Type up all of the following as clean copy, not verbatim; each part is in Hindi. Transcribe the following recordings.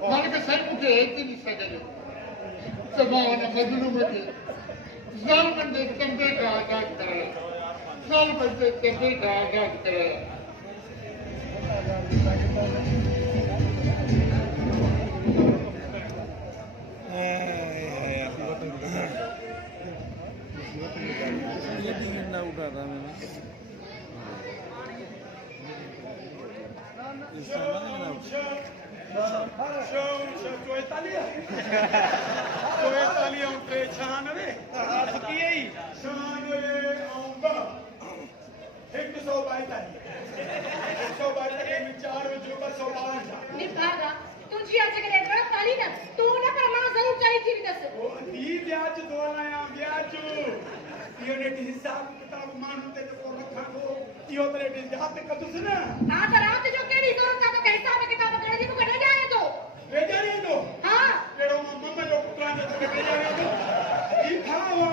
माने के सही मुझे एक ही नहीं सके समावन मजनू मुझे ज़ालिमन दे तंबे का आगाज करे ज़ालिमन दे तंबे का आगाज करे ये दिन ना उठा था मैंने इस समय ना शो इतालिया उठे छान रे फकीए ही छान रे औंबा 122 में 4 जो 212 निभागा तुझी आज के बड़ा ताली ना तू ना पर मां जरूर चाहिए थी दस ओ दी ब्याज दो लाया ब्याज यो ने हिसाब किताब मानते तो रखा को यो तरे दी जात कदुस ना हां तो रात जो केड़ी जोर का तो हिसाब किताब कर दी मुके ले जाए तो ले जाए तो हां केड़ो मम्मा जो पुत्रा ने ले जाए तो ई था हुआ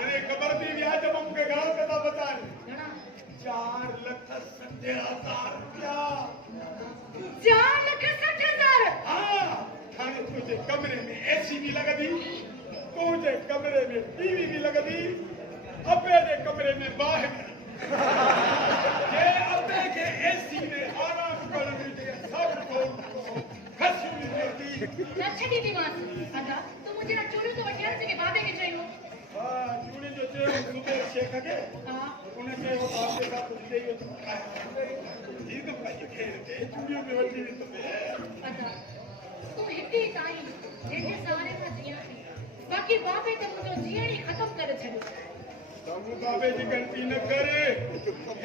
अरे खबर दी ब्याज हम के गांव कथा बता 4,60,000 रुपया 4,60,000 हाँ खाने तुझे कमरे में एसी भी लगा दी तुझे कमरे में टीवी भी लगा दी अबे ने कमरे में बाहर ये अबे के एसी में आराम कर दी सब को खसी मिलती छड़ी दी बात अदा तू मुझे ना चोरी तो वटियार से के बाबे के चाहिए हाँ चूड़ी जो चाहिए सुबह शेख के हां उन्हें चाहिए वो आपके साथ कुछ चाहिए ये तो भाई खेल के चूड़ियों में वटी तो अदा तू हिती ताई जेके सारे में जिया बाकी बाबे तो मुझे जियणी खत्म कर छड़ो तू बाबे जी गलती न करे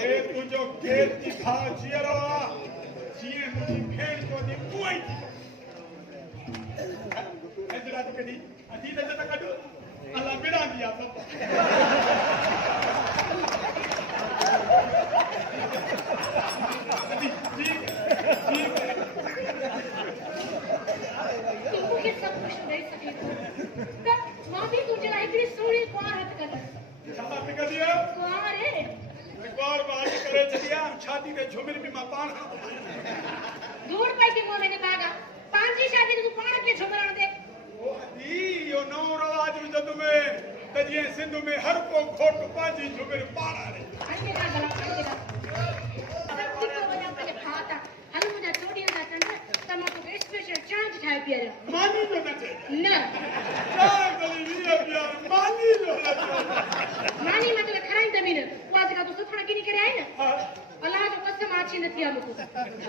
ए तू जो खेल की खा जियरा जिए मुझी भेड़ को दी कोई इधर आ तो कदी अदी नजर न काटो अल्लाह बिना दिया सब अदी ठीक तू मुझे सब कुछ दे सके तो मां भी तुझे लाई तेरी सोरी पार हट कर छाता पिका दिया कुआं रे एक और बात करे चलिया छाती पे झुमर भी मां पान दूर पाई के मुंह में ने भागा पांची शादी तू पान के झुमरण दे ओ अदी यो नौ रवाज विजत में तजिए सिंध में हर को खोट पांची झुमर पारा रे अन्य का गला कर देगा सब को बजा के खाता हल मुझे छोड़ियो दा चंद तमा तो स्पेशल चांद खाए पिए मानी जो न चे ना क्या गली वीर प्यार मानी जो न चे मानी मतलब खाई जमीन वाज का तो सुथरा की नहीं करे आई ना अल्लाह जो कसम आछी न थिया मुको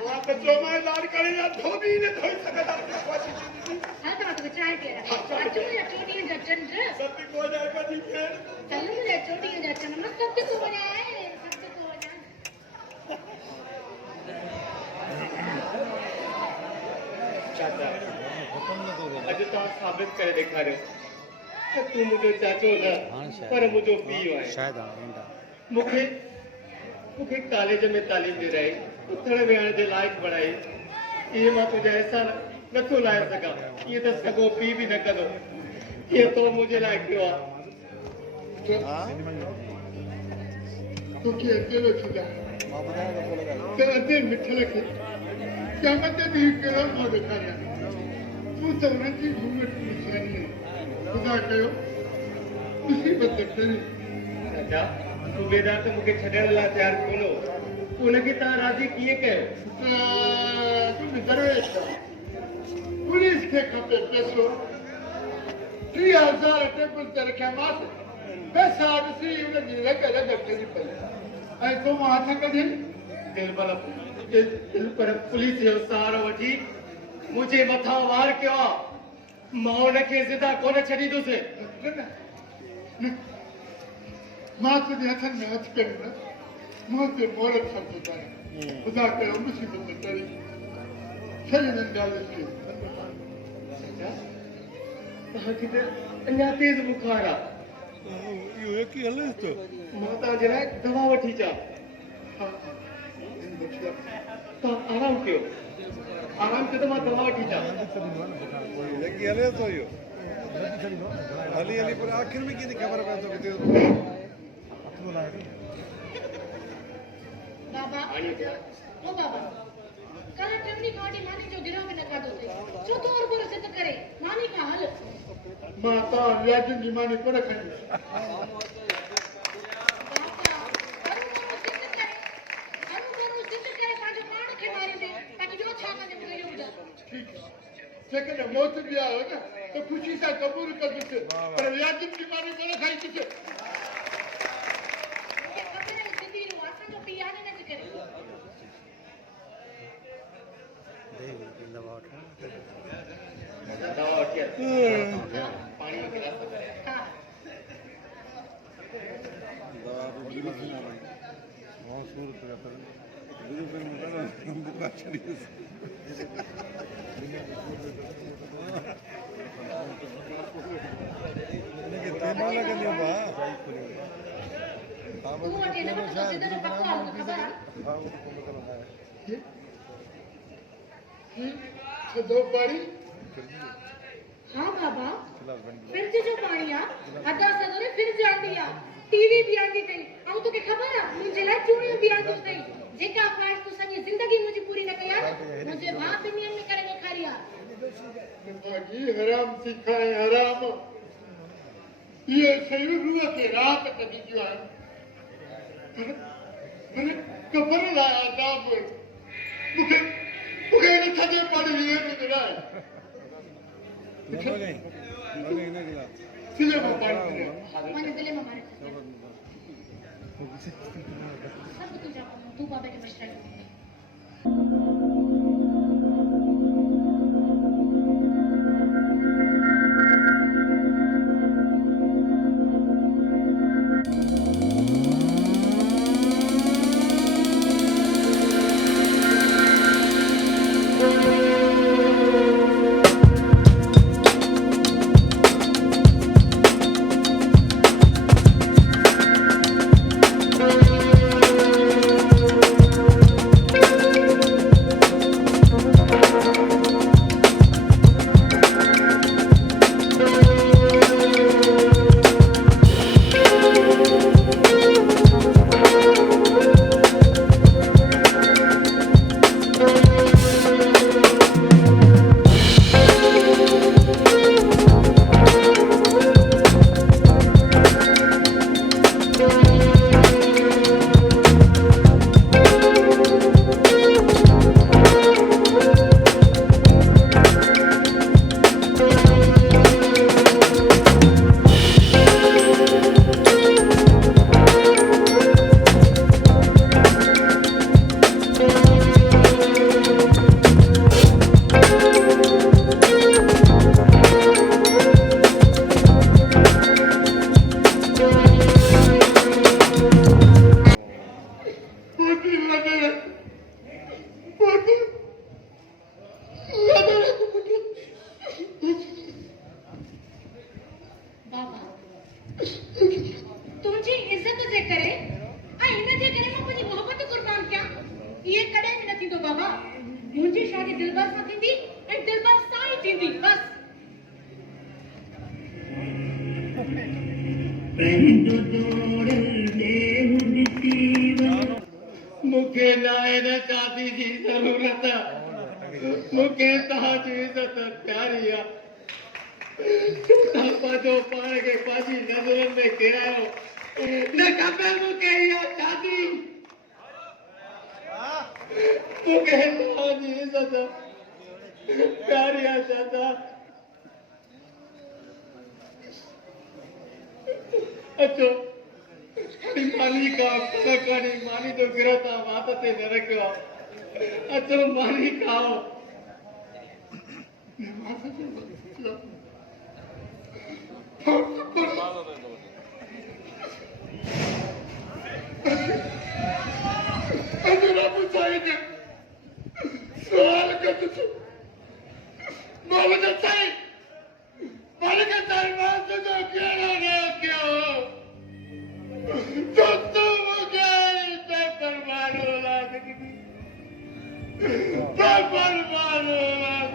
वहां बच्चों में लाड करे या धोबी ने धोई सकता हां तो तो चाय पिए अचू या छोड़ियो दा चंद सब को जाए पजी फिर चल मुझे छोड़ियो दा चंद मत सब को बनाए सब को बना चाचा अज तो साबित करे दिखारे तू मुझे चाचो न पर मुझो पीओ है शायद आंदा मुखे मुखे कॉलेज में तालीम दे रही उथड़ वेहण जे लायक बढ़ाई ये मां तुझे ऐसा न तो लाए सका ये तो सगो पी भी न कदो ये तो मुझे लायक क्यों आ तू के अकेले छुदा मां बताया तो लगा ते अदे मिठल के क्या मत दी केरो मो देखा रहा तू तो नची घूमट निशानी खुदा कयो मुसीबत तेरी चाचा तू बेदार तो मुके छडण ला तैयार कोनो उनके ता राजी किए कयो तू दरवेश पुलिस के खपे पैसो 3000 टेबल ते रखया मास पैसा सी उन जी लग लग करी पई ऐ तो हाथ कजे दिल पर पुलिस जो सहारो वठी मुझे मथा वार कयो मां उनके जिंदा कोन छडी दुसे मां तुझे हथन में हथ कर न मुंह से मोरत सब करे खुदा के मुसीबत तेरी सही न गाल से किते अन्या तेज बुखार आ ये की हले तो माता जरा दवा वठी जा तो आराम कयो आराम के तो मां दवा वठी जा ये की हले तो यो हली हली पर आखिर में की खबर पा तो किते बाबा ओ बाबा कल टमनी गाड़ी माने जो गिरो में न काटो थे जो माता व्याज की मानी को रखनी सेकंड मौत भी आओ ना तो खुशी से कबूल कर दे पर व्याज की मानी को रखाई किसे पानी में गिलास दो पानी हाँ बाबा फिर जो पानी आ अदा सदोरे फिर जाती आ टीवी भी आती थी आऊं तो के खबर आ मुझे ला चूड़ियां भी आती थी जेका ख्वाहिश तो सॼी जिंदगी मुझे पूरी न कया मुझे भाप दुनिया में करे खारिया बाकी हराम सिखाए हराम ये सही रूह के रात कभी जो है मैंने कबर ला आदाब मुझे मुझे ने थदे पड़ लिए में जरा सिले में पानी माने दिले में मारे सब तुझा तू बाबे के मशरा मुखे नाए न चाहती जी जरूरत मुखे तहाजी इज्जत प्यारी आ पाजो पाण के पाजी नजरन में गिरायो न खपे मुखे या शादी मुखे तहाजी इज्जत प्यारी आ चाचा अच्छा मानी का पलकानी मानी तो गिरता वापते न रखो अच्छा मानी खाओ सवाल कर मोहम्मद साईं मालिक दरबार से तो क्या ना क्या दोस्तों वो क्या है बर्बाद औलाद बर्बाद औलाद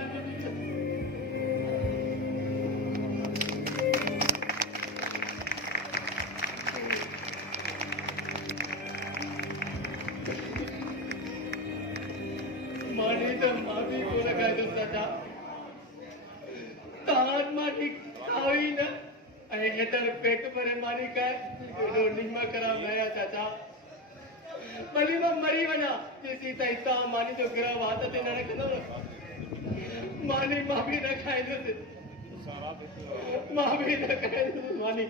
मानी तो माफी को लगा दो सदा आज मानी खाई न एटर पेट भरे मानी काय एडो निम्मा करा नया चाचा भली मां मरी वना जेसी तैता मानी जो गिरा वात ते न रखनो मानी मां भी न खाई दे मां भी न खाई दे मानी